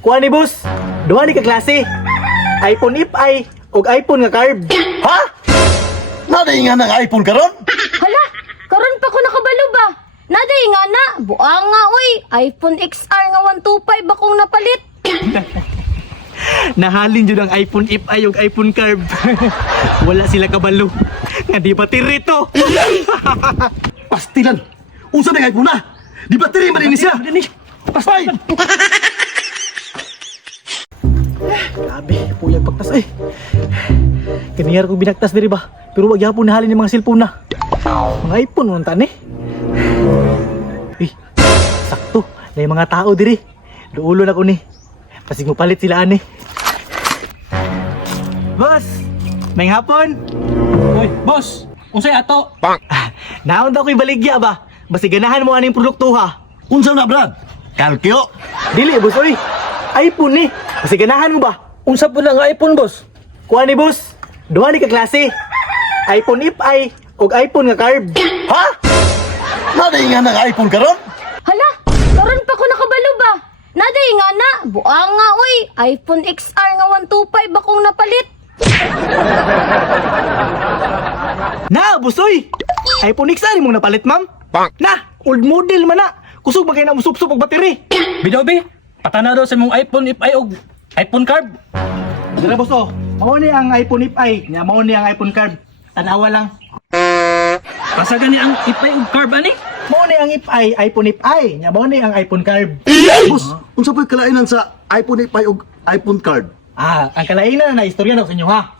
Kuha ni boss, duha ni ka klase. iPhone ipay ug iPhone nga carb. Ha? Naday nga ng iPhone karon? Hala, karon pa ko nakabalo ba? Naday nga na, buang nga oy, iPhone XR nga 125 akong napalit. Nahalin jud ang iPhone ipay ug iPhone carb. Wala sila kabalo. Nga di ba tirito? Pastilan. Unsa na iPhone na? Di battery man ini siya. Pastay. Grabe, puyag pagtas ay. Kaniyar ko binagtas diri ba? Pero wag yapon nahalin yung mga cellphone na. Mga iPhone unta ni. Sakto. Na yung mga tao diri. Duulo na ko ni. Pasig mo palit sila ani. Boss, may hapon. Uy, boss! Unsay ato? Naon daw ko'y baligya ba? Basi ganahan mo aning produkto ha. Unsa na Brad? Kalkyo. Dili boss oy. iPhone ni. Basi ganahan mo ba? Unsa po na nga iPhone, boss? Kuha ni boss. Duha ni ka klase. iPhone ipay ug iPhone nga carb. Ha? Naday nga ng iPhone karon? Hala, karon pa ko nakabalo ba? Naday nga na, buang nga oy, iPhone XR nga 125 akong napalit. Na, busoy! iPhone XR mong napalit, ma'am? Na, old model man na. Kusog ba kayo na musupsup og battery? Bidaw, be! Patana daw sa mong iPhone ipay og iPhone carb. Dira, boss, oh. Mao ni ang iPhone ipay. Nya mao ni ang iPhone carb. Tanawa lang. Asa gani ang ipay og carb ani? Mao ni ang ipay, iPhone ipay. Nya mao ni ang iPhone carb. Boss, unsa po'y kalainan sa iPhone ipay og iPhone card? Ang kalainan na istorya daw sa inyo, ha?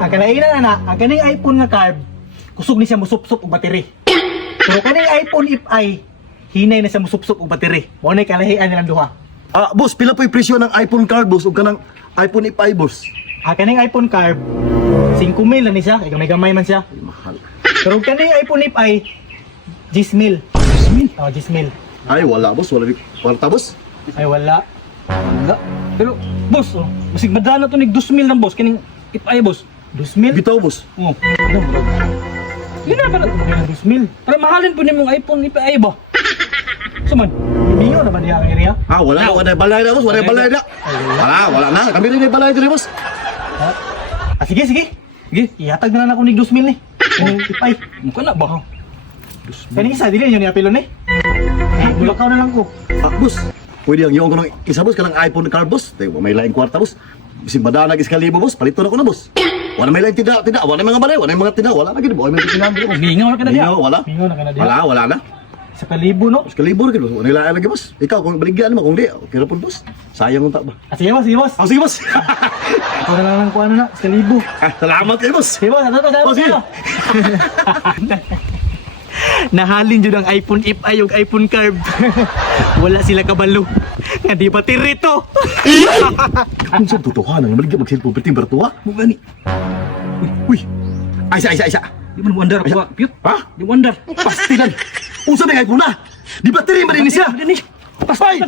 Ang kalainan na, ang kaning iPhone nga carb, kusog ni siya musupsup og battery. Pero kaning iPhone ipay, hinay na siya musupsup og battery. Mao ni kalahian nilang duha. Boss, pila po'y presyo ng iPhone card, boss, ug kanang iPhone ipay, boss? Kaning iPhone carb, 5,000 na ni siya, kay gamay-gamay man siya. Ay, mahal. Pero kaning iPhone ipay, 10,000. 10,000? Oh, 10,000. Ay, wala, boss. Wala di kwarta, boss. Ay wala. Wala. Pero, boss, oh, masig madana to nig 2,000 lang, boss. Kining ipay, boss. 2,000? Bitaw, boss. Oh, ano mo lang? Yun na ka na. Kaya 2,000. Para mahalin po niyo mong iPhone ipay ba? Suman. Bingo naman diya ang area. Wala na. Wala balay na, boss. Wala balay na. Wala na. Kami rin may balay dito, boss. Sige, sige. Sige. Ihatag na lang ako nig 2,000 ni. Kaning ipay. Mukha na ba? Kaning isa, dili yun yung apelon ni. Bulakaw na lang ko. Boss. Pwede ang iyong ko ng isa, boss. Kanang iPhone card, boss. Tayo, may laing kwarta, boss. Bising badanag iskalibo, boss. Palito na ko na, boss. Wala may laing tidak. Wala may mga balay. Wala may mga tidak. Wala na gini. Wala may tindahan dito, boss. Bingaw na ka na diya. Wala. Bingo na ka na diya. Wala na. Sa kalibo, no? Iskalibo rin, boss. Wala laing lagi, boss. Ikaw, kung baligyan mo, kung di, okay na po, boss. Sayang unta ba? Sige, boss, sige, boss. Sige, boss. Ako na lang kung ano na, sa kalibo. Salamat kayo, boss. Sige, boss. Ano to, Oh, sige. Nahalin jud ang iPhone ipay ug iPhone carb. Wala sila kabalo. Nga di ba tirito? Kung saan totohanan, maligyan mag-cellphone perting bertuwa. Mo gani. Uy. Isa. Di man wonder ako, Piyut. Ha? Di wonder. Pastilan. Unsa na iPhone na? Di battery man ini siya. Pastay.